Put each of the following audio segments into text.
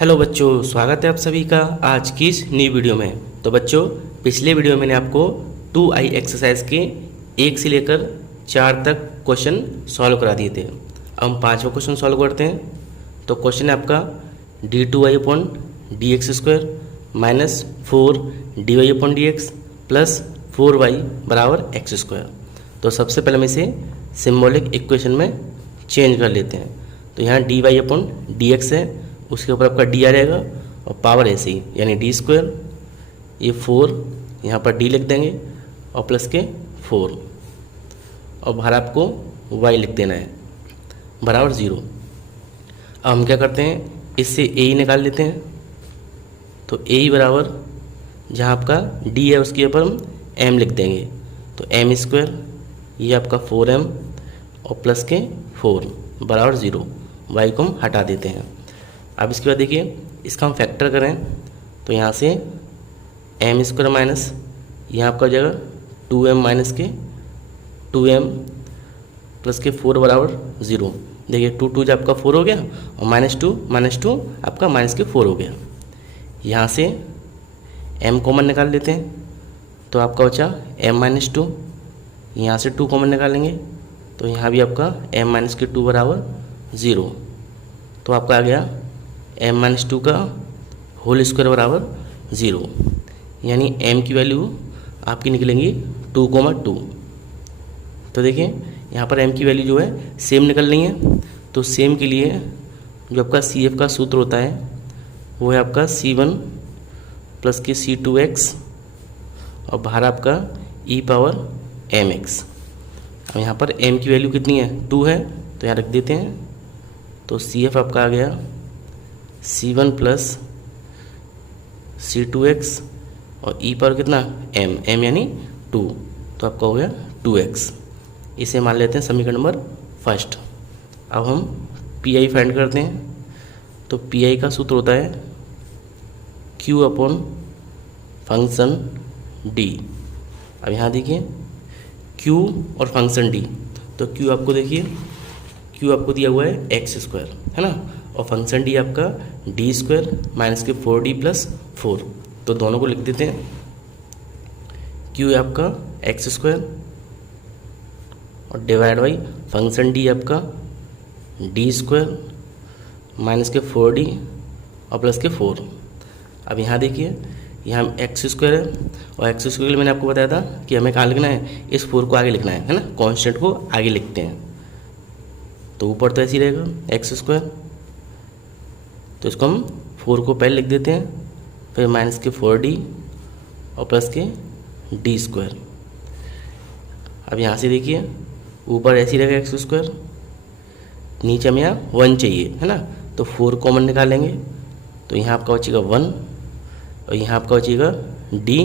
Hello बच्चों, स्वागत है आप सभी का आज की इस नई वीडियो में। तो बच्चों, पिछले वीडियो में मैंने आपको 2i एक्सरसाइज के 1 से लेकर 4 तक क्वेश्चन सॉल्व करा दिए थे। अब हम 5वां क्वेश्चन सॉल्व करते हैं। तो क्वेश्चन है आपका d2y upon D x square minus 4dy upon D x plus 4y बराबर एक्स स्क्वायर। तो सबसे पहले हम इसे सिम्बॉलिक इक्वेशन में चेंज कर लेते हैं। तो यहाँ dy अपॉन डी एक्स है, उसके ऊपर आपका डी आ जाएगा और पावर ऐसे ही यानी डी स्क्वायर, ये 4 यहाँ पर डी लिख देंगे और प्लस के 4 और बाहर आपको y लिख देना है बराबर 0। अब हम क्या करते हैं, इससे a ही निकाल लेते हैं। तो a ही बराबर जहाँ आपका d है उसके ऊपर हम m लिख देंगे। तो m स्क्वायर ये आपका 4m और प्लस के 4 बराबर 0। y को हम हटा देते हैं। अब इसके बाद देखिए, इसका हम फैक्टर करें तो यहाँ से m स्क्वायर माइनस यहाँ आपका हो जाएगा 2m माइनस के 2m प्लस के 4 बराबर 0। देखिए 2 जब आपका 4 हो गया और माइनस टू आपका माइनस के 4 हो गया। यहाँ से m कॉमन निकाल लेते हैं तो आपका बचा m माइनस 2, यहाँ से 2 कॉमन निकालेंगे तो यहाँ भी आपका m माइनस के 2 बराबर 0। तो आपका आ गया m माइनस 2 का होल स्क्वायर बराबर 0, यानी m की वैल्यू आपकी निकलेंगी 2,2। तो देखिए यहाँ पर m की वैल्यू जो है सेम निकल रही है। तो सेम के लिए जो आपका CF का सूत्र होता है वो है आपका C1 प्लस के C2x और बाहर आपका e पावर mx। अब यहाँ पर m की वैल्यू कितनी है, 2 है, तो यहाँ रख देते हैं। तो CF आपका आ गया C1 प्लस C2x और e पावर कितना m यानी 2, तो आपका हो गया 2x। इसे मान लेते हैं समीकरण नंबर फर्स्ट। अब हम PI फाइंड करते हैं। तो PI का सूत्र होता है Q अपॉन फंक्शन D। अब यहाँ देखिए Q और फंक्शन D। तो Q आपको देखिए, Q आपको दिया हुआ है एक्स स्क्वायर, है ना, और फंक्शन D आपका डी स्क्वायर माइनस के 4D प्लस 4। तो दोनों को लिख देते हैं। Q है आपका एक्स स्क्वायर और डिवाइड बाई फंक्शन D आपका डी स्क्वायर माइनस के 4D और प्लस के 4। अब यहाँ देखिए, यहाँ एक्स स्क्वायर है और एक्स स्क्वायर मैंने आपको बताया था कि हमें कहाँ लिखना है, इस 4 को आगे लिखना है ना, कांस्टेंट को आगे लिखते हैं। तो ऊपर तो ऐसे ही रहेगा एक्स स्क्वायर, तो इसको हम 4 को पहले लिख देते हैं, फिर माइनस के 4D और प्लस के डी स्क्वायर। अब यहाँ से देखिए ऊपर ऐसे ही रहेगा एक्स स्क्वायर, नीचे हमें यहाँ 1 चाहिए, है ना, तो 4 कॉमन निकालेंगे तो यहाँ आपका बचेगा 1 और यहाँ आपका बचेगा d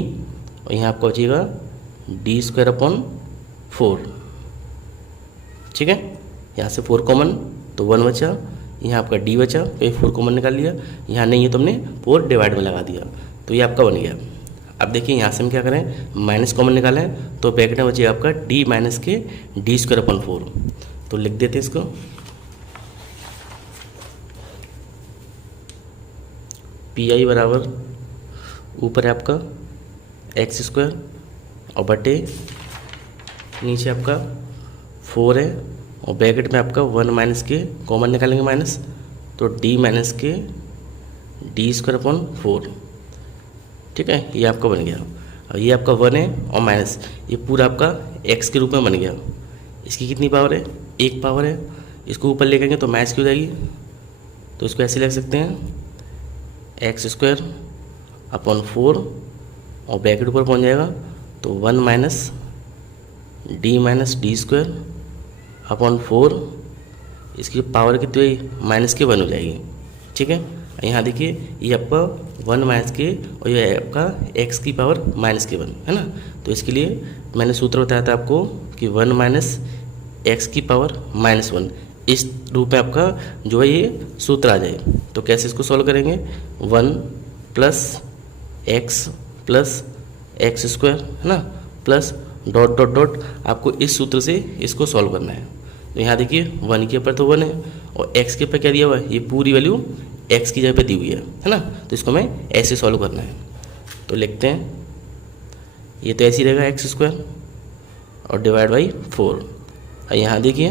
और यहाँ आपका बचेगा डी स्क्वायर अपॉन 4। ठीक है, यहाँ से 4 कॉमन तो 1 बचा, यहाँ आपका d बचा, फिर 4 कॉमन निकाल लिया, यहाँ नहीं है तो हमने 4 डिवाइड में लगा दिया, तो ये आपका बन गया। अब देखिए यहाँ से हम क्या करें, माइनस कॉमन निकालें तो ब्रैकेट में बचेगा आपका d माइनस के डी स्क्वायर अपॉन 4। तो लिख देते हैं इसको। PI बराबर ऊपर है आपका एक्स स्क्वायर और बटे नीचे आपका 4 है और ब्रैकेट में आपका 1 माइनस के कॉमन निकालेंगे माइनस, तो d माइनस के डी स्क्वायर अपॉन 4। ठीक है, ये आपका बन गया। और ये आपका 1 है और माइनस ये पूरा आपका x के रूप में बन गया। इसकी कितनी पावर है, 1 पावर है। इसको ऊपर ले जाएंगे तो माइनस की हो जाएगी, तो इसको ऐसे लिख सकते हैं एक्स स्क्वायर अपॉन 4 और ब्रैकेट ऊपर पहुँच जाएगा तो 1 माइनस डी स्क्वायर अपॉन 4, इसकी पावर कितनी हुई, माइनस के 1 हो जाएगी। ठीक है, यहाँ देखिए ये आपका 1 माइनस के और ये आपका x की पावर माइनस के 1, है ना। तो इसके लिए मैंने सूत्र बताया था आपको कि 1 माइनस एक्स की पावर माइनस 1, इस रूप में आपका जो है ये सूत्र आ जाए। तो कैसे इसको सॉल्व करेंगे, 1 प्लस एक्स स्क्वायर, है ना, प्लस डॉट डॉट डॉट, आपको इस सूत्र से इसको सॉल्व करना है। तो यहाँ देखिए 1 के ऊपर तो 1 है और x के ऊपर क्या दिया हुआ है, ये पूरी वैल्यू एक्स की जगह पे दी हुई है ना, तो इसको हमें ऐसे सॉल्व करना है। तो लिखते हैं, ये तो ऐसे ही रहेगा एक्स स्क्वायर और डिवाइड बाई 4। और यहाँ देखिए,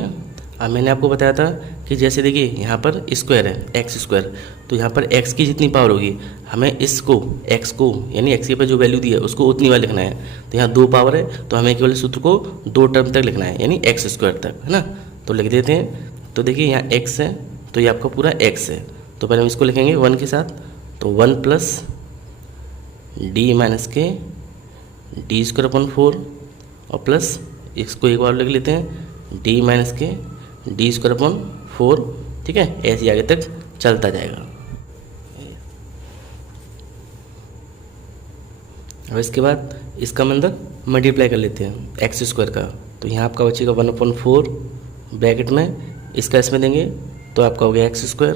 अब मैंने आपको बताया था कि जैसे देखिए यहाँ पर स्क्वायर है एक्स स्क्वायर, तो यहाँ पर एक्स की जितनी पावर होगी हमें इसको एक्स को यानी एक्स के पर जो वैल्यू दी है उसको उतनी बार लिखना है। तो यहाँ 2 पावर है तो हमें केवल सूत्र को 2 टर्म तक लिखना है यानी एक्स स्क्वायर तक, है ना। तो लिख देते हैं। तो देखिए यहाँ एक्स है तो ये आपका पूरा एक्स है, तो पहले हम इसको लिखेंगे 1 के साथ। तो 1 प्लस डी माइनस के डी स्क्वायर अपन 4 और प्लस इसको एक बार लिख लेते हैं डी माइनस के डी स्क्वायर अपन 4, ठीक है। ऐसे आगे तक चलता जाएगा। अब इसके बाद इसका हम अंदर मल्टीप्लाई कर लेते हैं एक्स स्क्वायर का। तो यहाँ आपका बचेगा 1/4 ब्रैकेट में, इसका इसमें देंगे तो आपका हो गया एक्स स्क्वायर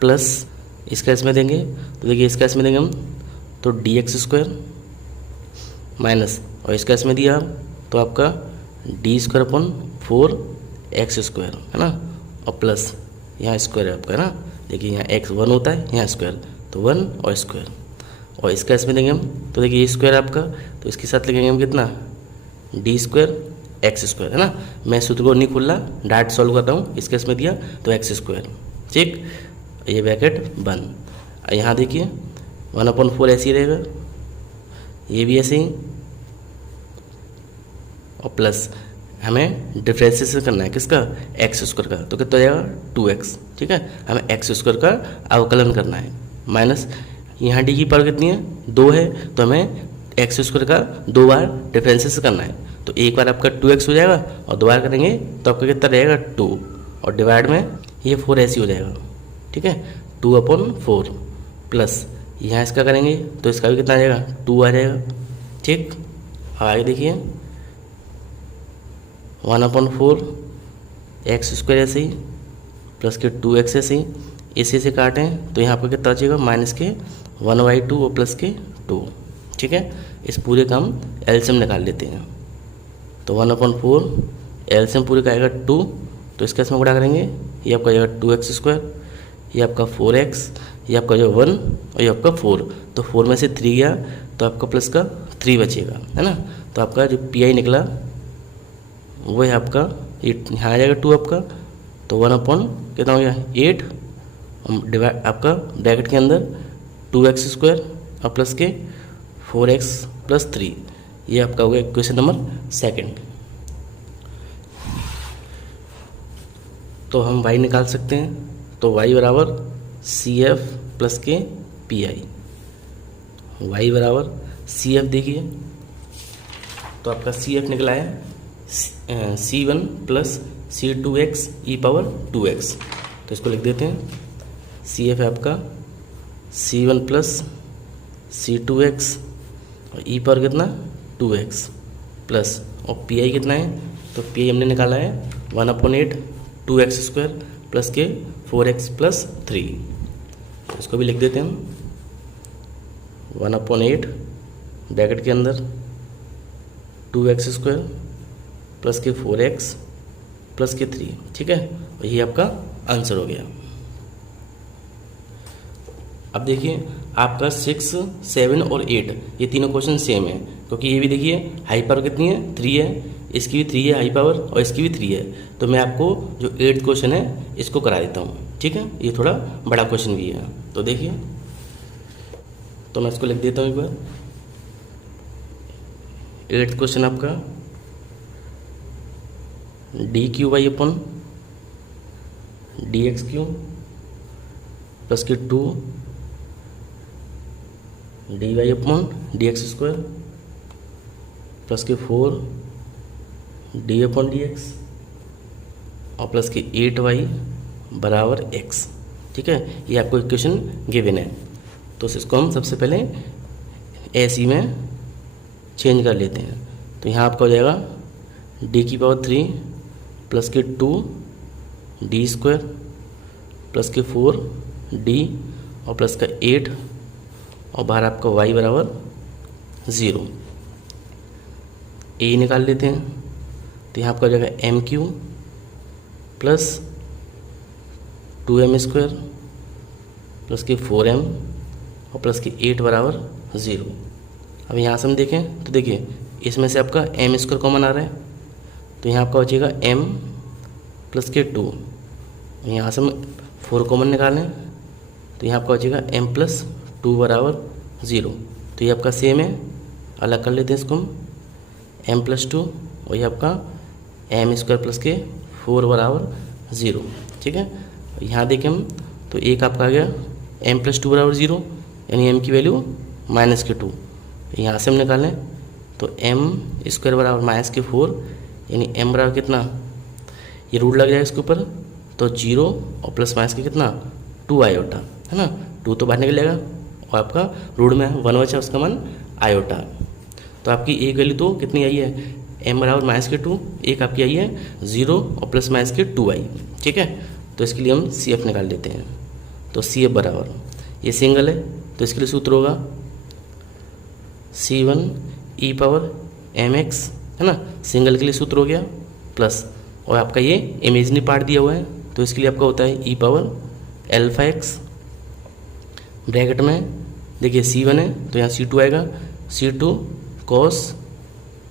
प्लस इसका इसमें देंगे तो देखिए इसका इसमें देंगे हम तो डी एक्स स्क्वायर माइनस और इसका इसमें दिया तो आपका D square upon 4 x square, है ना। और प्लस यहाँ स्क्वायर है आपका, है ना। देखिए यहाँ एक्स 1 होता है, यहाँ स्क्वायर तो 1 और स्क्वायर और इसका इसमें देंगे हम तो देखिए ये स्क्वायर आपका, तो इसके साथ लिखेंगे हम कितना डी स्क्वायर एक्स स्क्वायर, है ना। मैं सूत्र को नहीं खुला डायरेक्ट सॉल्व कर रहा हूँ, इसके इसमें दिया तो एक्स स्क्वायर, ठीक। ये ब्रैकेट बंद। यहाँ देखिए 1/4 ऐसे ही रहेगा, ये भी ऐसे ही और प्लस हमें डिफ्रेंशिएशन करना है किसका एक्स स्क्वायर का, तो कितना हो जाएगा 2x, ठीक है। हमें एक्स स्क्वायर का अवकलन करना है माइनस यहाँ डी की पावर कितनी है 2 है तो हमें एक्स स्क्वायर का 2 बार डिफ्रेंशिएशन करना है। तो एक बार आपका 2x हो जाएगा और 2 बार करेंगे तो आपका कितना रहेगा 2 और डिवाइड में ये 4 ऐसे हो जाएगा, ठीक है। 2/4 प्लस यहाँ इसका करेंगे तो इसका भी कितना आ जाएगा 2 आ जाएगा, ठीक। आगे देखिए 1/4 एक्स स्क्वायर ऐसे ही प्लस के 2x ऐसे ही इसी से काटें तो यहाँ पर कितना बचेगा माइनस के 1/2 और प्लस के 2, ठीक है। इस पूरे का हम एलसीएम निकाल लेते हैं। तो 1/4 एलसीएम पूरे का आएगा 2, तो इसका इसमें गुणा करेंगे, ये आपका जाएगा 2x स्क्वायर, ये आपका 4x, ये आपका जो 1 और ये आपका 4, तो 4 में से 3 गया तो आपका प्लस का 3 बचेगा, है ना। तो आपका जो पी निकला वो है आपका यहाँ आ जाएगा 2 आपका, तो 1 कितना हो गया 8 डिवाइड आपका ब्रैकेट के अंदर 2x स्क्वायर और प्लस के 4x प्लस 3, ये आपका हो गया क्वेश्चन नंबर 2। तो हम y निकाल सकते हैं, तो y बराबर CF प्लस के PI, y बराबर CF देखिए तो आपका CF निकला है C1 प्लस C2x e⁻²x, तो इसको लिख देते हैं। CF है आपका C1 प्लस C2x और e पर कितना 2x प्लस और PI कितना है, तो PI हमने निकाला है 1/8 2x स्क्वायर प्लस के 4x प्लस 3, इसको भी लिख देते हैं 1/8 ब्रैकेट के अंदर 2x स्क्वायर प्लस के 4x प्लस के 3, ठीक है। और ये आपका आंसर हो गया। अब देखिए आपका 6, 7 और 8 ये तीनों क्वेश्चन सेम है, क्योंकि ये भी देखिए हाई पावर कितनी है 3 है, इसकी भी 3 है हाई पावर और इसकी भी 3 है। तो मैं आपको जो 8th क्वेश्चन है इसको करा देता हूँ, ठीक है। ये थोड़ा बड़ा क्वेश्चन भी है, तो देखिए तो मैं इसको लिख देता हूँ एक बार। 8th क्वेश्चन आपका dq//dx³ प्लस के 2 dy/dx² प्लस के 4 d/dx और प्लस के 8y बराबर x, ठीक है। ये आपको इक्वेशन गिवन है, तो इसको हम सबसे पहले ऐसी में चेंज कर लेते हैं। तो यहाँ आपका हो जाएगा d³ प्लस के 2 d² प्लस के 4 d और प्लस का 8 और बाहर आपका y बराबर 0। ए निकाल लेते हैं, तो यहाँ आपका हो जाएगा mq प्लस 2m² प्लस के 4m और प्लस के 8 बराबर 0। अब यहाँ से हम देखें तो देखिए इसमें से आपका एम स्क्वायर कॉमन आ रहा है, तो यहाँ आपका बचेगा m प्लस के 2। यहाँ से हम 4 कॉमन निकालें तो यहाँ आपका बचेगा m प्लस 2 बराबर 0। तो ये आपका सेम है, अलग कर लेते हैं इसको हम, m प्लस 2 और ये आपका m स्क्वायर प्लस के 4 बराबर 0। ठीक है, यहाँ देखें हम तो एक आपका आ गया m प्लस 2 बराबर 0, यानी m की वैल्यू माइनस के 2। यहाँ से हम निकालें तो m स्क्वायर बराबर माइनस के 4, यानी m बराबर कितना, ये रूट लग जाएगा इसके ऊपर, तो 0 और प्लस माइनस के कितना 2 आयोटा, है ना। 2 तो बाहर निकलेगा और आपका रूट में 1 बचा, उसका मान आयोटा। तो आपकी एक वैल्यू तो कितनी आई है, m बराबर माइनस के 2, एक आपकी आई है 0 और प्लस माइनस के 2 आई। ठीक है, तो इसके लिए हम CF निकाल लेते हैं। तो CF बराबर, ये सिंगल है तो इसके लिए सूत्र होगा C1 e पावर mx, है ना, सिंगल के लिए सूत्र हो गया, प्लस और आपका ये इमेजनरी पार्ट दिया हुआ है तो इसके लिए आपका होता है e power alpha x, bracket में देखिए C1 है तो यहाँ C2 आएगा, C2 cos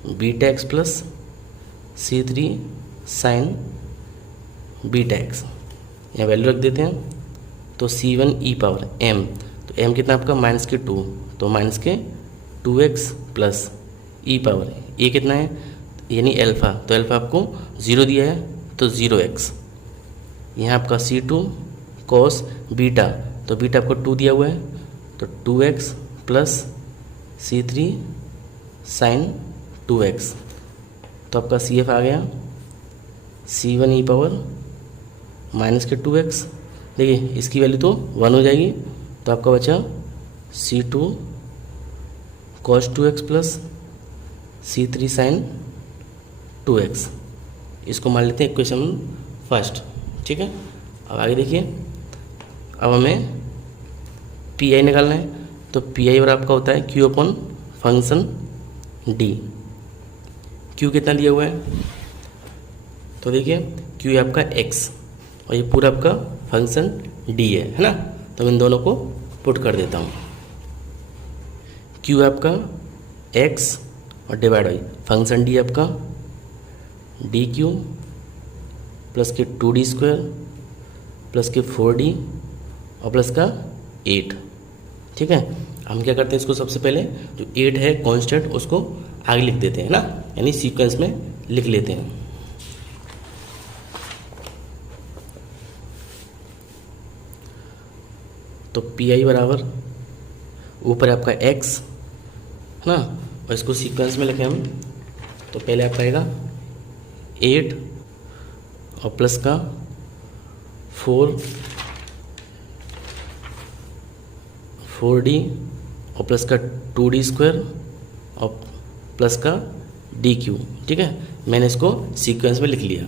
beta x plus C3 sign beta x, यहाँ वैल्यू रख देते हैं। तो C1 e पावर m, तो m कितना आपका माइनस के 2, तो माइनस के 2x plus e power a कितना है, यानी अल्फ़ा, तो अल्फ़ा आपको 0 दिया है तो 0x। यहाँ आपका C2 cos बीटा, तो बीटा आपको 2 दिया हुआ है तो 2x plus C3 sign 2x। तो आपका CF आ गया C1 e पावर माइनस के 2x। देखिए इसकी वैल्यू तो 1 हो जाएगी, तो आपका बचा C2 cos 2x plus C3 sign 2x। इसको मान लेते हैं इक्वेशन फर्स्ट। ठीक है, अब आगे देखिए, अब हमें PI निकालना है, तो PI और आपका होता है Q upon function D। Q कितना दिया हुआ है, तो देखिए Q है आपका x और ये पूरा आपका फंक्शन D है ना, तो मैं इन दोनों को पुट कर देता हूँ। Q है आपका x और डिवाइड बाई फंक्शन D आपका DQ प्लस के 2D स्क्वायर प्लस के 4D और प्लस का 8। ठीक है, हम क्या करते हैं, इसको सबसे पहले जो 8 है कांस्टेंट उसको आगे लिख देते हैं ना, यानी सीक्वेंस में लिख लेते हैं। तो PI बराबर ऊपर आपका x है ना, और इसको सीक्वेंस में लिखें हम, तो पहले आपका आएगा 8 और प्लस का 4D और प्लस का 2D स्क्वायर और प्लस का DQ। ठीक है, मैंने इसको सीक्वेंस में लिख लिया।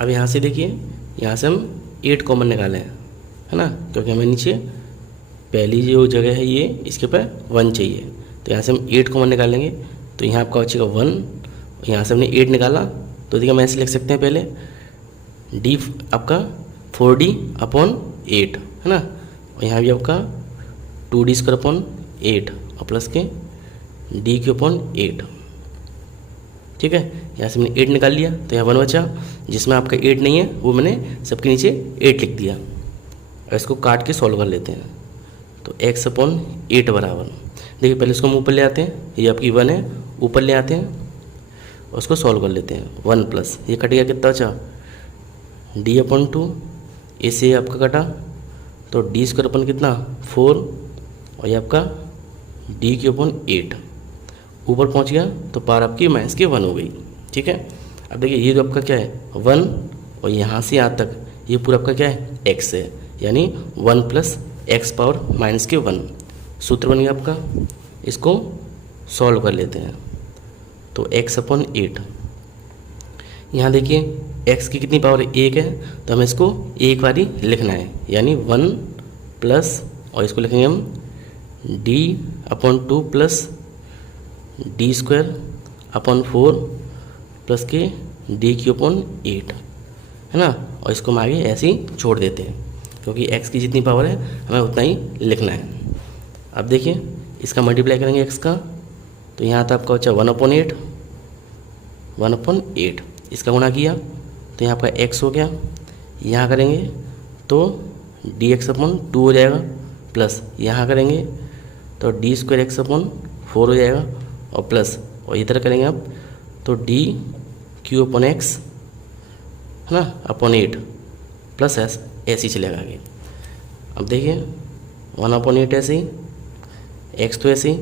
अब यहाँ से देखिए, यहाँ से हम 8 कॉमन निकाले हैं, है ना, क्योंकि हमें नीचे पहली जो जगह है ये इसके ऊपर 1 चाहिए, तो यहाँ से हम 8 कॉमन निकालेंगे। तो यहाँ आपका बचेगा 1, यहाँ से हमने 8 निकाला, तो देखिए हम ऐसे लिख सकते हैं, पहले D आपका 4D अपॉन 8, है ना, और यहाँ भी आपका 2D स्क्वायर अपॉन 8 और प्लस के DQ अपॉन 8। ठीक है, यहाँ से मैंने 8 निकाल लिया, तो यहाँ 1 बचा, जिसमें आपका 8 नहीं है वो मैंने सबके नीचे 8 लिख दिया। और इसको काट के सॉल्व कर लेते हैं, तो x अपॉन 8 बराबर, देखिए पहले इसको हम ऊपर ले आते हैं, ये आपकी 1 है, ऊपर ले आते हैं और उसको सॉल्व कर लेते हैं। 1 प्लस ये कट गया, कितना बचा D अपॉन 2, इससे आपका कटा तो D स्क्वायर अपन कितना 4 और ये आपका DQ अपॉन 8 ऊपर पहुंच गया, तो पार आपकी माइनस के 1 हो गई। ठीक है, अब देखिए ये जो आपका क्या है 1 और यहाँ से यहाँ तक ये पूरा आपका क्या है x है, यानी 1 प्लस एक्स पावर माइनस के 1 सूत्र बन गया आपका। इसको सॉल्व कर लेते हैं, तो x अपॉन 8, यहाँ देखिए x की कितनी पावर 1 है, तो हमें इसको एक बारी लिखना है, यानी 1 प्लस और इसको लिखेंगे हम d upon 2 plus D square upon 4 plus के DQ अपॉन 8, है ना, और इसको हम आगे ऐसे ही छोड़ देते हैं, क्योंकि x की जितनी पावर है हमें उतना ही लिखना है। अब देखिए इसका मल्टीप्लाई करेंगे x का, तो यहाँ था आपका बच्चा 1/8, 1/8। इसका गुणा किया तो यहाँ आपका x हो गया, यहाँ करेंगे तो dx/2 हो जाएगा, प्लस यहाँ करेंगे तो d²x/4 हो जाएगा, और प्लस और इधर करेंगे आप तो dq/x है ना अपॉन 8 प्लस s ऐसे ही चलेगा आगे। अब देखिए 1/8 ऐसे ही, x तो ऐसे ही,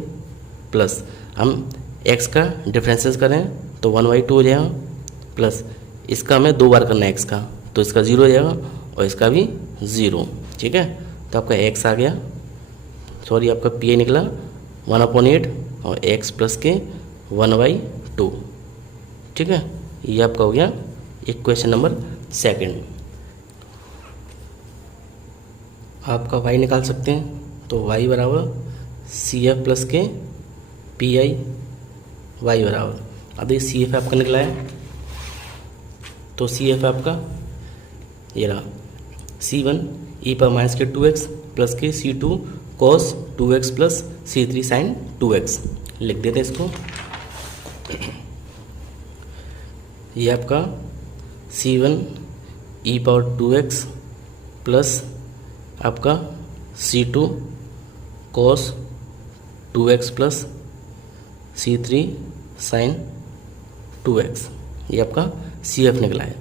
प्लस हम x का डिफरेंसेस करें तो 1/2 हो जाएगा, प्लस इसका हमें 2 बार करना है x का, तो इसका 0 हो जाएगा और इसका भी 0। ठीक है, तो आपका x आ गया, सॉरी आपका पी निकला 1/8 और x प्लस के 1/2। ठीक है, ये आपका हो गया एक क्वेश्चन नंबर 2। आपका y निकाल सकते हैं, तो y बराबर CF प्लस के PI y बराबर, अब देखिए CF आपका निकला है, तो CF आपका ये रहा C1 e⁻²2x प्लस के C2 cos 2x plus C3 sin 2x। लिख देते हैं इसको। ये आपका C1 e⁻²2x प्लस आपका C2 cos 2x plus C3 sin 2x, ये आपका CF निकला है।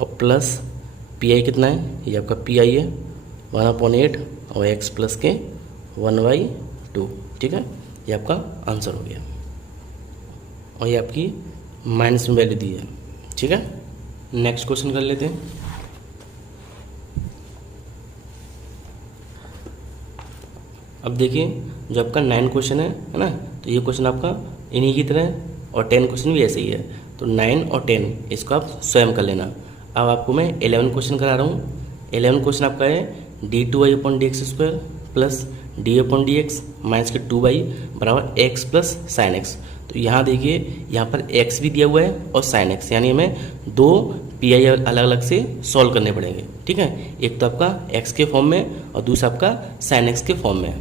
और प्लस PI कितना है, ये आपका PI है 1/8 और x प्लस के 1/2। ठीक है, ये आपका आंसर हो गया, और ये आपकी माइनस में वैल्यू दी है। ठीक है, नेक्स्ट क्वेश्चन कर लेते हैं। अब देखिए जो आपका 9 क्वेश्चन है ना, तो ये क्वेश्चन आपका इन्हीं की तरह है, और 10 क्वेश्चन भी ऐसे ही है, तो 9 और 10 इसको आप स्वयं कर लेना। अब आपको मैं 11 क्वेश्चन करा रहा हूँ। 11 क्वेश्चन आपका है d2y/dx² प्लस d/dx माइनस के 2y बराबर x प्लस साइन x। तो यहाँ देखिए यहाँ पर x भी दिया हुआ है और साइन x, यानी हमें 2 PI अलग अलग से सॉल्व करने पड़ेंगे। ठीक है, एक तो आपका x के फॉर्म में और दूसरा आपका साइन x के फॉर्म में,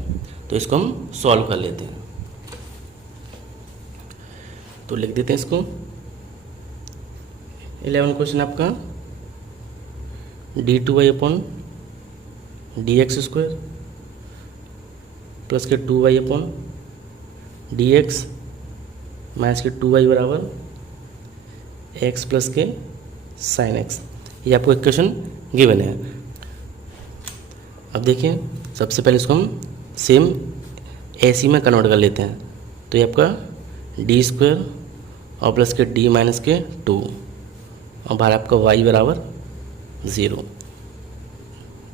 तो इसको हम सॉल्व कर लेते हैं। तो लिख देते हैं इसको। 11 क्वेश्चन आपका d2y/dx² प्लस के 2y/dx माइनस के 2y बराबर x प्लस के साइन x, ये आपको इक्वेशन गिवन है। अब देखिए सबसे पहले इसको हम सेम AC में कन्वर्ट कर लेते हैं, तो ये आपका d² और प्लस के d माइनस के 2 और बाहर आपका y बराबर 0।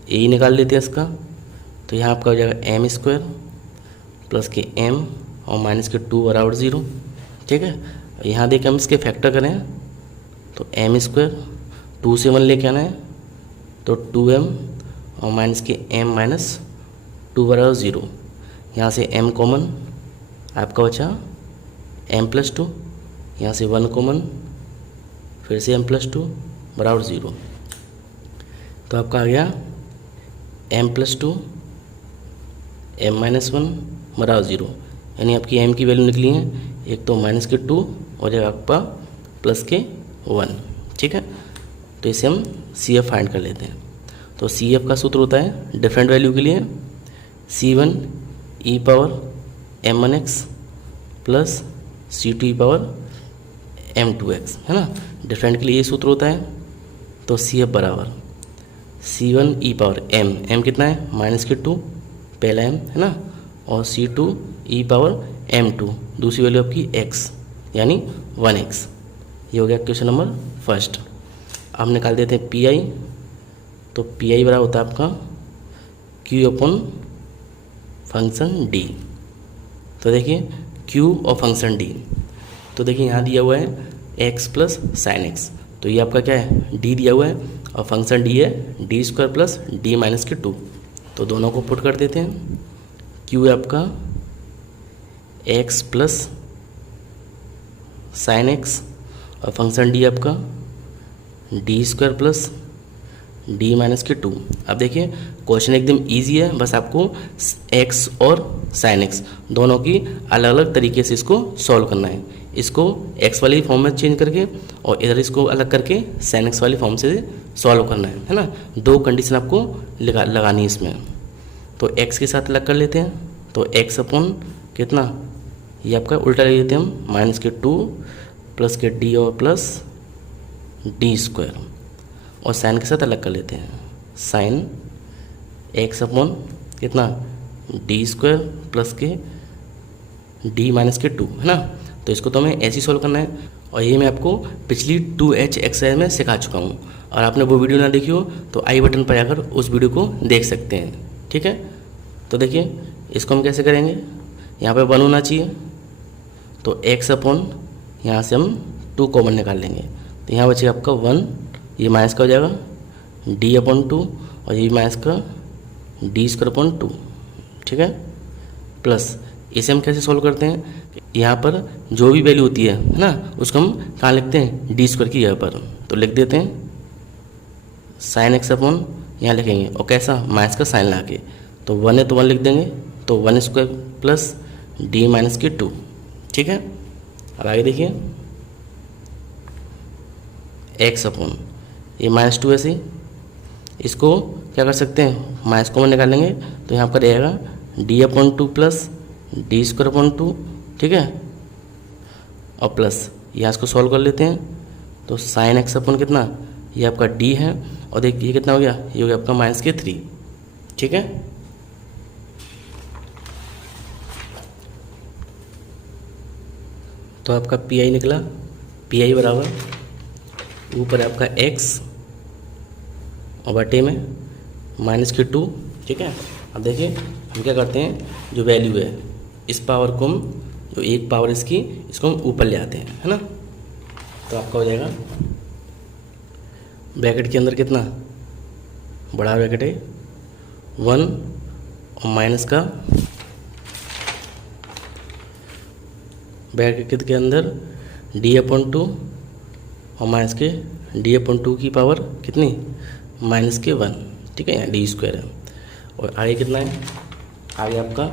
ए निकाल लेते हैं इसका, तो यहाँ आपका हो जाएगा m² प्लस के m और माइनस के 2 बराबर 0। ठीक है, यहाँ देखिए हम इसके फैक्टर करें तो m², 2 से 1 लेके आना है तो 2m और माइनस के m माइनस 2 बराबर 0। यहाँ से m कॉमन आपका बचा m+2, यहाँ से 1 कॉमन फिर से m+2 बराबर 0, तो आपका आ गया m+2 m-1 बराबर 0, यानी आपकी m की वैल्यू निकली है, एक तो माइनस के 2 और जगह आपका प्लस के 1। ठीक है, तो इसे हम CF फाइंड कर लेते हैं। तो CF का सूत्र होता है डिफरेंट वैल्यू के लिए C1 e⁻m1x plus C2 e⁻m2x, है ना। डिफरेंट के लिए ये सूत्र होता है, तो CF बराबर C1 e⁻m कितना है माइनस के 2 पहला m है ना, और C2 e⁻m2 दूसरी वैल्यू आपकी x यानी 1x। ये हो गया क्वेश्चन नंबर फर्स्ट। अब निकाल देते हैं PI, तो PI बराबर होता है आपका Q अपॉन फंक्शन D। तो देखिए Q और फंक्शन D, तो देखिए यहाँ दिया हुआ है x प्लस साइन x, तो ये आपका क्या है D दिया हुआ है और फंक्शन D है d² प्लस d माइनस के 2, तो दोनों को पुट कर देते हैं। Q है आपका x प्लस साइन x और फंक्शन D आपका d² प्लस डी माइनस के 2। अब देखिए क्वेश्चन एकदम इजी है, बस आपको एक्स और साइन एक्स दोनों की अलग अलग तरीके से इसको सॉल्व करना है। इसको एक्स वाली फॉर्म में चेंज करके और इधर इसको अलग करके साइन एक्स वाली फॉर्म से सॉल्व करना है ना। दो कंडीशन आपको लगानी है इसमें। तो एक्स के साथ अलग कर लेते हैं, तो एक्स अपॉन कितना, ये आपका उल्टा ले लेते हैं हम, माइनस के 2 प्लस के डी और प्लस डी स्क्वायर, और साइन के साथ अलग कर लेते हैं, साइन एक्स अपॉन कितना डी स्क्वायर प्लस के डी माइनस के 2 है ना। तो इसको तो हमें ऐसे ही सॉल्व करना है, और ये मैं आपको पिछली 2H एक्सरसाइज में सिखा चुका हूँ, और आपने वो वीडियो ना देखी हो तो आई बटन पर जाकर उस वीडियो को देख सकते हैं, ठीक है। तो देखिए इसको हम कैसे करेंगे, यहाँ पे 1 होना चाहिए, तो एक्स अपॉन यहाँ से हम 2 कॉमन निकाल लेंगे, तो यहाँ बचेगा आपका 1, ये माइनस का हो जाएगा डी अपॉन 2, और ये माइनस का डी स्क्वायर अपॉन 2, ठीक है। प्लस इसे हम कैसे सॉल्व करते हैं, यहाँ पर जो भी वैल्यू होती है ना उसको हम कहाँ लिखते हैं, डी स्क्वायर की जगह पर, तो लिख देते हैं साइन एक्स अपॉन यहाँ लिखेंगे, और कैसा माइनस का साइन ला के, तो 1 है तो 1 लिख देंगे, तो 1 स्क्वायर प्लस डी माइनस के 2, ठीक है। अब आगे देखिए एक्स अपॉन ये -2 ऐसे, इसको क्या कर सकते हैं, माइनस कॉमन निकाल लेंगे, तो यहाँ पर रहेगा D upon 2 plus D square upon 2, ठीक है, और प्लस यहाँ इसको सॉल्व कर लेते हैं, तो साइन एक्स अपॉन कितना, ये आपका डी है, और देखिए ये कितना हो गया, ये हो गया आपका माइनस के 3, ठीक है। तो आपका पी आई निकला, पी आई बराबर ऊपर आपका x और बटे में माइनस के 2, ठीक है। अब देखिए हम क्या करते हैं, जो वैल्यू है इस पावर को हम, जो एक पावर इसकी, इसको हम ऊपर ले आते हैं, है ना। तो आपका हो जाएगा ब्रैकेट के अंदर कितना, बड़ा ब्रैकेट है 1 और माइनस का ब्रैकेट के अंदर डी अपॉन 2 और माइनस के डी अपॉन 2 की पावर कितनी, माइनस के 1, ठीक है, यहाँ डी स्क्वायर है, और आगे कितना है, आगे आपका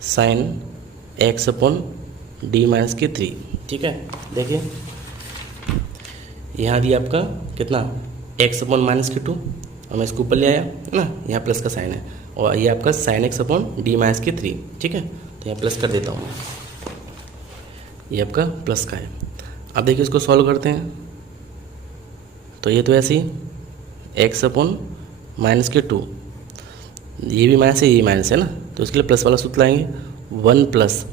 sine x upon D minus के 3, ठीक है। देखिए यहाँ दिया आपका कितना, एक्स अपॉन माइनस के 2, और मैं इसको ऊपर ले आया है ना, यहाँ प्लस का साइन है, और ये आपका sine x upon D minus के 3, ठीक है। तो यहाँ प्लस कर देता हूँ, ये आपका प्लस का है। अब देखिए इसको सॉल्व करते हैं, तो ये तो ऐसे ही एक्स अपॉन माइनस के 2, ये भी माइनस है, ये माइनस है ना, तो इसके लिए प्लस वाला सूत्र लाएंगे, 1 प्लस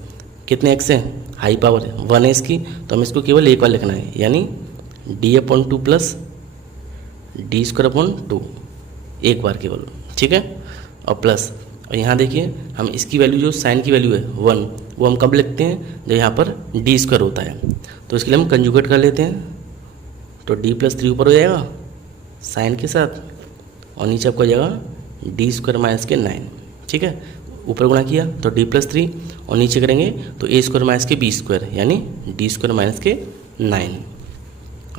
कितने एक्स है, हाई पावर है 1 है इसकी, तो हमें इसको केवल एक बार लिखना है, यानी D upon 2 plus D square upon 2, एक बार केवल, ठीक है। और प्लस, और यहाँ देखिए हम इसकी वैल्यू, जो साइन की वैल्यू है 1, वो हम कब लिखते हैं, जब यहाँ पर डी स्क्वायर होता है, तो इसके लिए हम कंजुगेट कर लेते हैं, तो डी प्लस 3 ऊपर हो जाएगा साइन के साथ, और नीचे आपको हो जाएगा डी स्क्वायर माइनस के 9, ठीक है। ऊपर गुणा किया तो डी प्लस 3, और नीचे करेंगे तो ए स्क्वायर माइनस के बी स्क्वायर, यानी डी स्क्वायर माइनस के 9।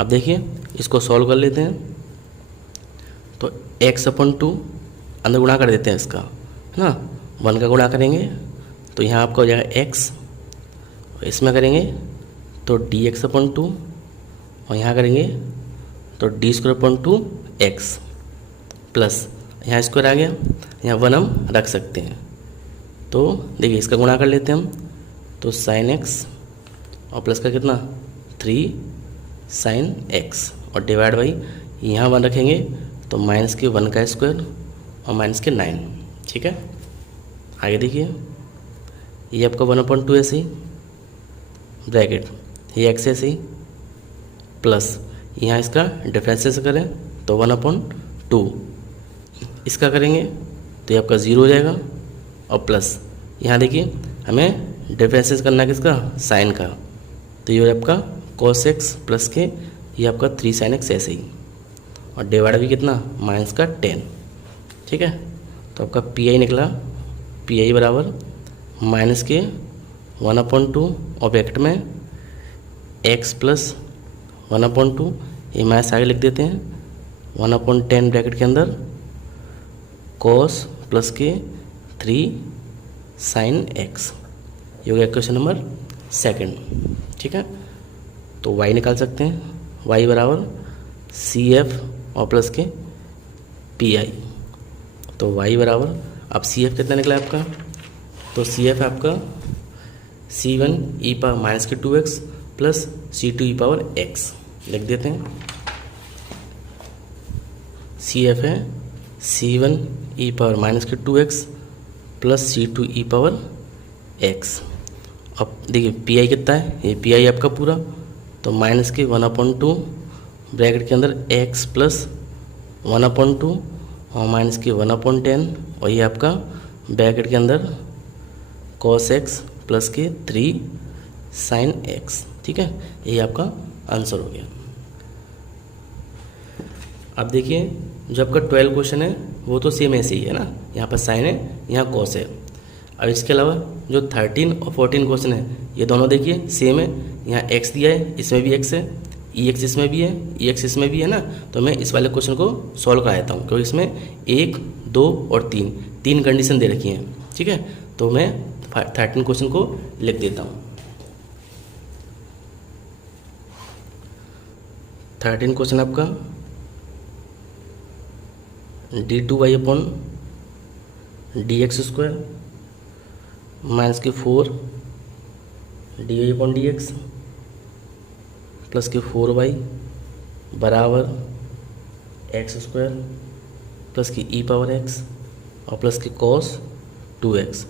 अब देखिए इसको सॉल्व कर लेते हैं, तो एक्स अपॉन 2 अंदर गुणा कर देते हैं इसका, है ना, 1 का गुणा करेंगे तो यहाँ आपका हो जाएगा एक्स, इसमें करेंगे तो डी एक्स अपॉन 2, और यहाँ करेंगे तो D square upon 2 x, plus यहाँ स्क्वायर आ गया, यहाँ 1 हम रख सकते हैं, तो देखिए इसका गुणा कर लेते हैं हम, तो साइन एक्स और प्लस का कितना 3 साइन एक्स, और डिवाइड बाई यहाँ 1 रखेंगे तो माइनस के 1 का स्क्वायर और माइनस के 9, ठीक है। आगे देखिए ये आपका 1/2 ऐसे ही ब्रैकेट, ये एक्स ऐसे ही, प्लस यहाँ इसका डिफरेंस से करें तो 1/2, इसका करेंगे तो ये आपका 0 हो जाएगा, और प्लस यहाँ देखिए हमें डिफरेंसेस करना है किसका, साइन का, तो ये आपका cos x प्लस के ये आपका 3 sin x ऐसे ही, और डिवाइड भी कितना माइनस का 10, ठीक है। तो आपका पी आई निकला, पी आई बराबर माइनस के 1/2 और ब्रैकेट में x प्लस 1/2, ये माइनस आगे लिख देते हैं 1/10 ब्रैकेट के अंदर कॉस प्लस के 3 साइन एक्स। ये हो गया क्वेश्चन नंबर सेकंड। ठीक है, तो y निकाल सकते हैं, y बराबर CF और प्लस के PI। तो y बराबर, अब CF कितना निकला आपका, तो CF है आपका C1 e पावर माइनस के 2x plus C2 e power x। लिख देते हैं, CF है C1 e पावर माइनस के 2x plus C2 e power x। अब देखिए PI कितना है, ये PI आपका पूरा, तो माइनस के 1/2 ब्रैकेट के अंदर x प्लस 1/2 और माइनस के 1/10 और ये आपका ब्रैकेट के अंदर cos x प्लस के 3 साइन x। ठीक है, यही आपका आंसर हो गया। अब देखिए जो आपका 12 क्वेश्चन है वो तो सेम ऐसे ही है ना, यहाँ पर साइन है, यहाँ cos है। अब इसके अलावा जो 13 और 14 क्वेश्चन है ये दोनों देखिए सेम है, यहाँ x दिया है, इसमें भी x है, ex इसमें भी है, ex इसमें भी है ना। तो मैं इस वाले क्वेश्चन को सॉल्व करा देता हूँ, क्योंकि इसमें 1, 2 और 3 कंडीशन दे रखी हैं। ठीक है, तो मैं 13 क्वेश्चन को लिख देता हूँ। 13 क्वेश्चन आपका d2y/dx² माइनस के 4 dy/dx प्लस के 4y बराबर x² प्लस की e पावर x और प्लस के cos 2x।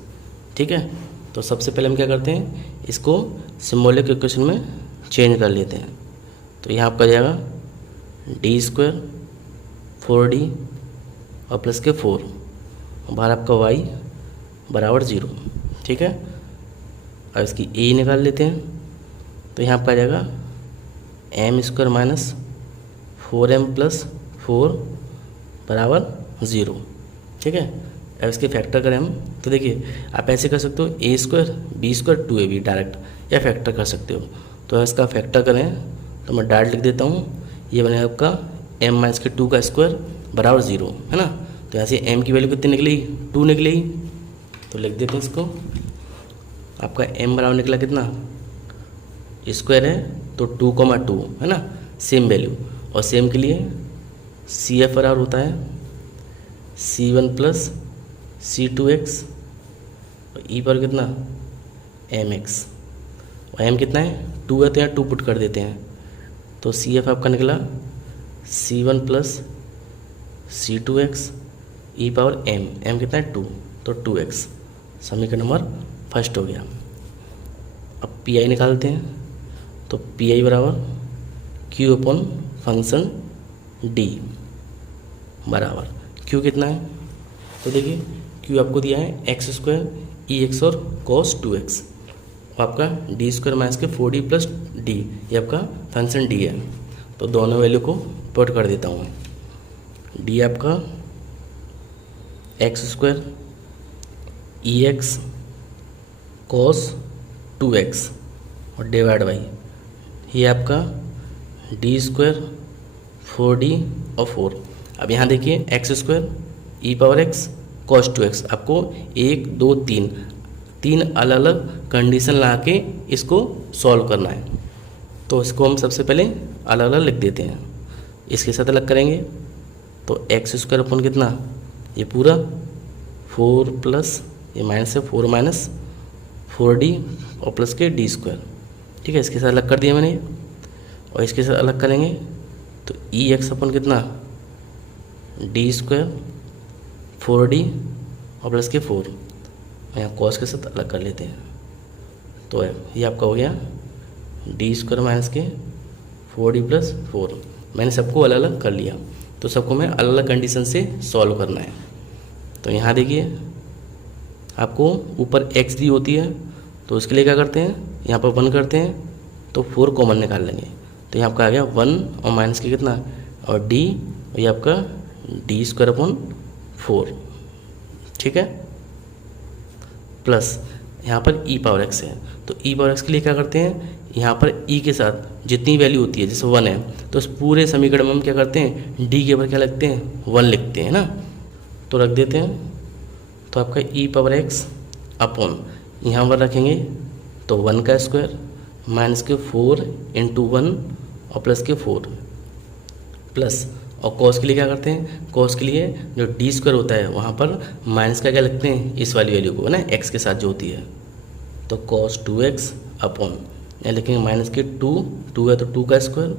ठीक है, तो सबसे पहले हम क्या करते हैं, इसको सिम्बॉलिक इक्वेशन में चेंज कर लेते हैं। तो यहाँ आपका जाएगा d² 4d और प्लस के 4 और बाहर आपका y बराबर 0। ठीक है, अब इसकी a निकाल लेते हैं, तो यहाँ पर आ जाएगा m² माइनस 4m प्लस 4 बराबर 0। ठीक है, अब इसके फैक्टर करें हम, तो देखिए आप ऐसे कर सकते हो a² b² 2ab डायरेक्ट, या फैक्टर कर सकते हो। तो इसका फैक्टर करें तो मैं डायरेक्ट लिख देता हूँ, ये बनेगा आपका m माइनस के 2 का स्क्वायर बराबर 0 है ना। तो यहाँ से m की वैल्यू कितनी निकलेगी, 2 निकलेगी, तो लिख देते हैं इसको। आपका m बराबर निकला कितना, स्क्वायर है तो 2,2 है ना, सेम वैल्यू। और सेम के लिए CF बराबर होता है C1 प्लस C2x और e पर कितना mx, और m कितना है 2 है, तो यहाँ 2 पुट कर देते हैं। तो CF आपका निकला C1 plus C2x e power m कितना है 2, तो 2x। समीकरण नंबर फर्स्ट हो गया। अब PI निकालते हैं, तो PI बराबर Q अपॉन फंक्शन D बराबर Q कितना है, तो देखिए Q आपको दिया है x² ex और cos 2x और आपका d² माइनस के 4d प्लस d, ये आपका फंक्शन D है। तो दोनों वैल्यू को पुट कर देता हूँ। D आपका x² ex cos 2x और डिवाइड बाई ये आपका d² 4d और 4। अब यहाँ देखिए x² e power x cos 2x, आपको 1, 2, 3 अलग अलग कंडीशन ला के इसको सॉल्व करना है। तो इसको हम सबसे पहले अलग अलग लिख देते हैं, इसके साथ अलग करेंगे। तो x² अपन कितना, ये पूरा 4 प्लस ये माइनस है 4 माइनस 4d और प्लस के d²। ठीक है, इसके साथ अलग कर दिया मैंने, और इसके साथ अलग करेंगे तो ex अपन कितना d² 4d और प्लस के 4, यहाँ cos के साथ अलग कर लेते हैं। तो ये आपका हो गया d² माइनस के 4d प्लस 4। मैंने सबको अलग अलग कर लिया, तो सबको मैं अलग अलग कंडीशन से सॉल्व करना है। तो यहाँ देखिए आपको ऊपर x दी होती है, तो उसके लिए क्या करते हैं, यहाँ पर 1 करते हैं तो 4 कॉमन निकाल लेंगे। तो यहाँ आपका आ गया 1 और माइनस के कितना और d, और ये आपका d² अपॉन 4। ठीक है, प्लस यहाँ पर e पावर x है, तो e पावर x के लिए क्या करते हैं, यहाँ पर e के साथ जितनी वैल्यू होती है, जैसे 1 है तो उस पूरे समीकरण में हम क्या करते हैं, डी के ऊपर क्या लगते हैं, 1 लिखते हैं ना। तो रख देते हैं, तो आपका ई पावर एक्स अपॉन यहाँ पर रखेंगे तो 1 का स्क्वायर माइनस के 4 इंटू 1 और प्लस के 4 प्लस, और कॉस के लिए क्या करते हैं, कॉस के लिए जो डी स्क्वायर होता है वहाँ पर माइनस का क्या लगते हैं, इस वाली वैल्यू को ना एक्स के साथ जो होती है, तो कॉस 2x अपॉन यहाँ लिखेंगे माइनस के 2 है तो 2 का स्क्वायर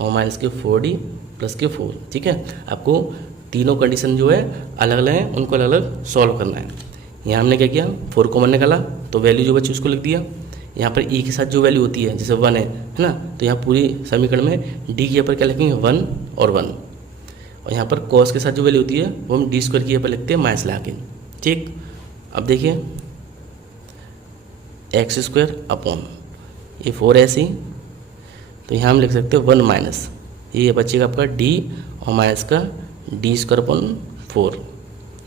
और माइनस के 4d प्लस के 4। ठीक है, आपको तीनों कंडीशन जो है अलग अलग हैं, उनको अलग अलग सॉल्व करना है। यहाँ हमने क्या किया, 4 कॉमन निकाला तो वैल्यू जो बची उसको लिख दिया। यहाँ पर ई के साथ जो वैल्यू होती है जैसे 1 है ना, तो यहाँ पूरी समीकरण में डी के ऊपर क्या लिखेंगे, 1 और 1, और यहाँ पर कॉस के साथ जो वैल्यू होती है वो हम डी स्क्वायर के ऊपर लिखते हैं माइनस ला के। ठीक, अब देखिए एक्स स्क्वायर अपॉन ये 4 ऐसी, तो यहाँ हम लिख सकते हैं 1 माइनस ये बचेगा आपका डी और माइनस का डी स्क्वायर अपॉन 4।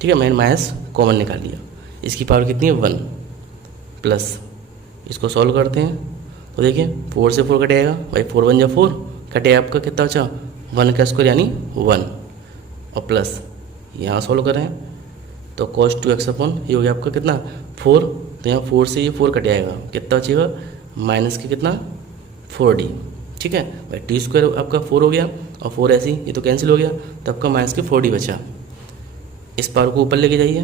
ठीक है, मैंने माइनस कॉमन निकाल लिया। इसकी पावर कितनी है, 1 प्लस, इसको सॉल्व करते हैं तो देखिए 4 से 4 कटेगा भाई, 4 1 जा 4 कटे आपका कितना बचा, 1 का स्क्वायर यानी 1 और प्लस यहाँ सॉल्व करें तो cos 2x अपॉन ये हो गया आपका कितना 4, तो यहाँ 4 से ये 4 कट जाएगा, कितना बचेगा माइनस के कितना 4d। ठीक है भाई, टी स्क्वायर आपका 4 हो गया और 4 ऐसी ये तो कैंसिल हो गया, तो आपका माइनस के 4d बचा। इस पावर को ऊपर लेके जाइए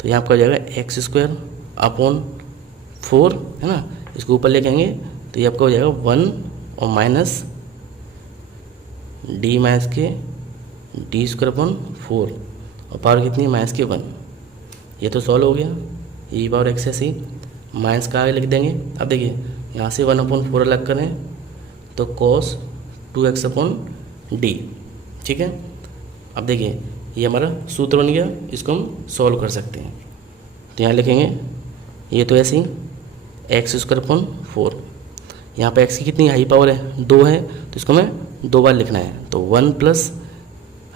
तो यहाँ आपका हो जाएगा एक्स स्क्वायर अपॉन 4 है ना, इसको ऊपर लेके आएंगे तो ये आपका हो जाएगा 1 और माइनस डी माइनस के डी स्क्वायर अपॉन 4 और पावर कितनी है माइनस के 1। ये तो सॉल्व हो गया, ये पावर एक्स ऐसी माइनस का आगे लिख देंगे। अब देखिए यहाँ से 1/4 अलग करें तो cos 2x अपॉन डी। ठीक है, अब देखिए ये हमारा सूत्र बन गया, इसको हम सॉल्व कर सकते हैं। तो यहाँ लिखेंगे ये तो ऐसे ही एक्स स्क्वायर अपॉन 4, यहाँ पर एक्स की कितनी हाई पावर है 2 है, तो इसको हमें 2 बार लिखना है, तो 1 प्लस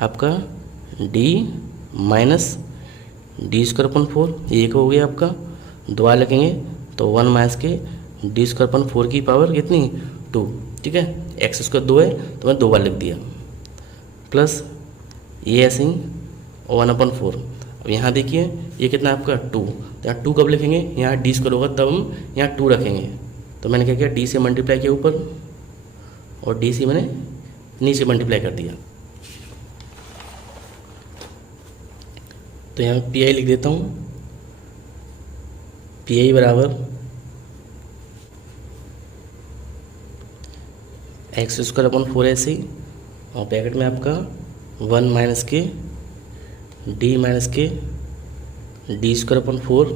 आपका D minus D square upon 4, ये एक हो गया आपका, 2 बार लिखेंगे तो 1 माइनस के डी स्क्वायर अपॉन 4 की पावर कितनी 2। ठीक है, एक्स स्क्वायर 2 है तो मैं 2 बार लिख दिया, प्लस ये ऐसे ही 1/4। अब यहाँ देखिए ये कितना है आपका 2, तो यहाँ 2 कब लिखेंगे, यहाँ डी स्क्वायर होगा तब हम यहाँ 2 रखेंगे, तो मैंने क्या किया डी से मल्टीप्लाई किया ऊपर और डी से मैंने नीचे मल्टीप्लाई कर दिया। तो यहाँ पी आई लिख देता हूँ, पी आई बराबर एक्स स्क्वायर अपॉन 4 ऐसे ही, और ब्रैकेट में आपका 1 माइनस के डी माइनस के डी स्क्वायर अपॉन 4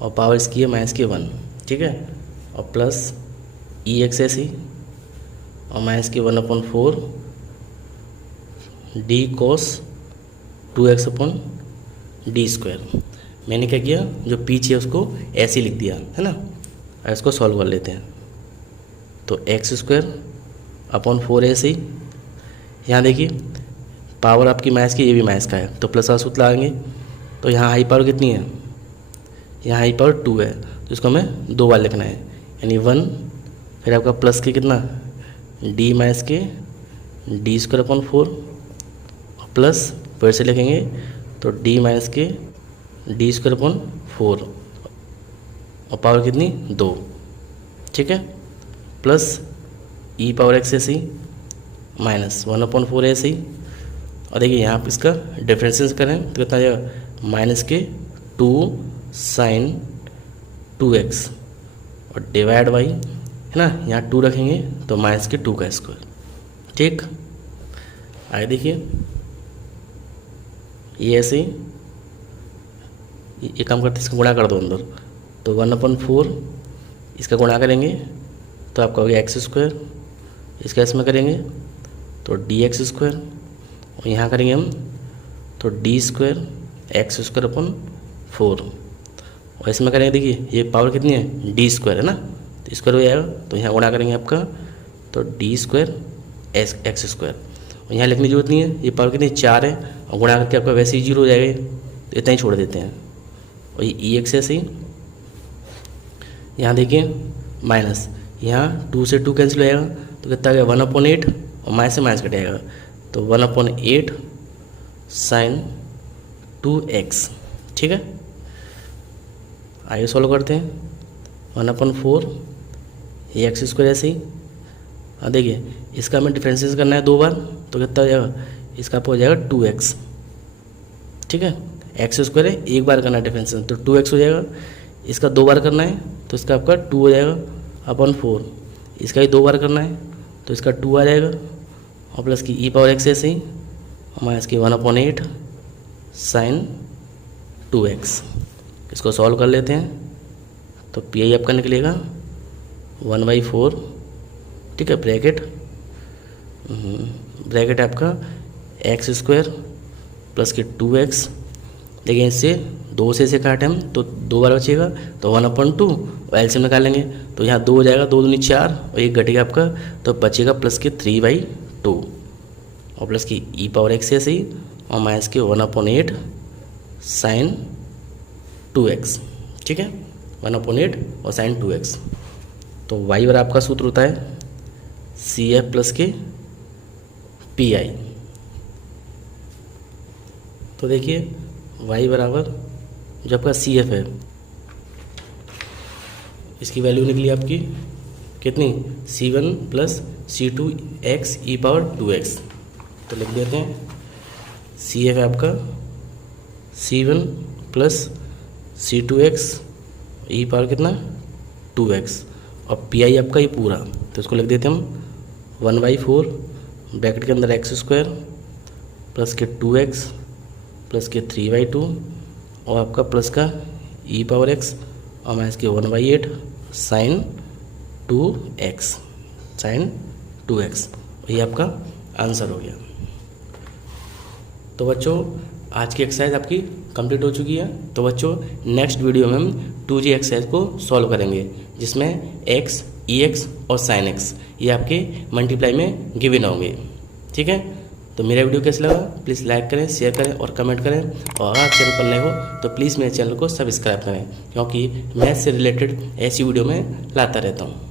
और पावर इसकी है माइनस के 1। ठीक है, और प्लस ई एक्स ऐसी और माइनस के 1/4 D cos 2x upon D square. मैंने क्या किया, जो पीछे उसको ऐसे लिख दिया है ना, और इसको सॉल्व कर लेते हैं। तो एक्स स्क्वायर अपॉन 4 ऐसे ही, यहाँ देखिए पावर आपकी माइनस की, ये भी माइनस का है तो प्लस का सूत्र लगाएंगे, तो यहाँ हाई पावर कितनी है, यहाँ हाई पावर 2 है, तो इसको हमें 2 बार लिखना है, यानी 1 फिर आपका प्लस के कितना डी माइनस के डी स्क्वायर अपॉन 4 और प्लस फिर से लिखेंगे तो डी माइनस के डी स्क्वायर अपॉन 4 और पावर कितनी 2। ठीक है, प्लस ई पावर एक्स ऐसे ही माइनस 1/4 ऐसे ही, और देखिए यहाँ पर इसका डिफरेंसेस करें तो कितना जाएगा माइनस के 2 साइन 2x और डिवाइड बाई है ना, यहाँ 2 रखेंगे तो माइनस के 2 का स्क्वायर। ठीक, आगे देखिए ये ऐसे ही ये काम करते इसका गुणा कर दो अंदर, तो 1/4 इसका गुणा करेंगे तो आपका हो गया एक्स स्क्वायर, इसका इसमें करेंगे तो डी एक्स स्क्वायर, और यहाँ करेंगे हम तो D square x square upon 4, और इसमें करेंगे देखिए ये पावर कितनी है डी स्क्वायर है ना, तो स्क्वायर हो जाएगा, तो यहाँ गुणा करेंगे आपका तो डी स्क्वायर एक्स स्क्वायर, और यहाँ लिखने की जरूरत नहीं है, ये पावर कितनी 4 है, और गुणा करके आपका वैसे ही 0 हो जाएगा, तो इतना ही छोड़ देते हैं। और ये ई एक्स ऐसे ही यहाँ देखिए माइनस यहाँ 2 से 2 कैंसिल हो जाएगा तो कितना आ गया 1/8 और माइनस से माइनस कटेगा तो 1/8 साइन 2x। ठीक है, आइए सॉल्व करते हैं। 1/4 एक्स स्क्वायर ऐसे ही। हाँ देखिए, इसका हमें डिफरेंशिएट करना है 2 बार तो कितना हो जाएगा, इसका आपको हो जाएगा 2x। ठीक है, एक्स स्क्वायर है, एक बार करना है डिफरेंशिएट तो 2x हो जाएगा। इसका 2 बार करना है तो इसका आपका 2 हो जाएगा अपन 4। इसका ही 2 बार करना है तो इसका 2 आ जाएगा और प्लस की e पावर x ऐसे ही और माइनस की 1/8 साइन 2x। इसको सॉल्व कर लेते हैं तो पी आपका निकलेगा 1/4। ठीक है, ब्रैकेट आपका एक्स स्क्वायर प्लस के 2x। देखिए इससे 2 से काटे हम तो 2 बार बचेगा तो 1/2 और एलसीएम निकालेंगे तो यहाँ 2 हो जाएगा, 2 दूनी 4 और 1 घटेगा आपका तो बचेगा प्लस के 3/2 और प्लस की ई पावर एक्स ऐसे ही और माइनस के 1/8 साइन 2x। ठीक है, 1/8 और साइन 2x। तो y बराबर आपका सूत्र होता है CF प्लस के PI। तो देखिए y बराबर जो आपका CF है इसकी वैल्यू निकली आपकी कितनी, C1 प्लस C2x ई पावर 2x। तो लिख देते हैं CF है आपका C1 प्लस C2x ई पावर कितना 2x और PI आपका ये पूरा तो इसको लिख देते हैं हम 1/4 ब्रैकेट के अंदर एक्स स्क्वायर प्लस के 2x प्लस के 3/2 और आपका प्लस का ई पावर x और माइनस के 1/8 साइन 2x ये आपका आंसर हो गया। तो बच्चों आज की एक्सरसाइज आपकी कंप्लीट हो चुकी है। तो बच्चों नेक्स्ट वीडियो में हम 2G एक्सरसाइज को सॉल्व करेंगे जिसमें x, ex और sin x ये आपके मल्टीप्लाई में गिवन होंगे। ठीक है, तो मेरा वीडियो कैसा लगा प्लीज़ लाइक करें, शेयर करें और कमेंट करें और अगर चैनल पर नए हो तो प्लीज़ मेरे चैनल को सब्सक्राइब करें क्योंकि मैथ से रिलेटेड ऐसी वीडियो मैं लाता रहता हूँ।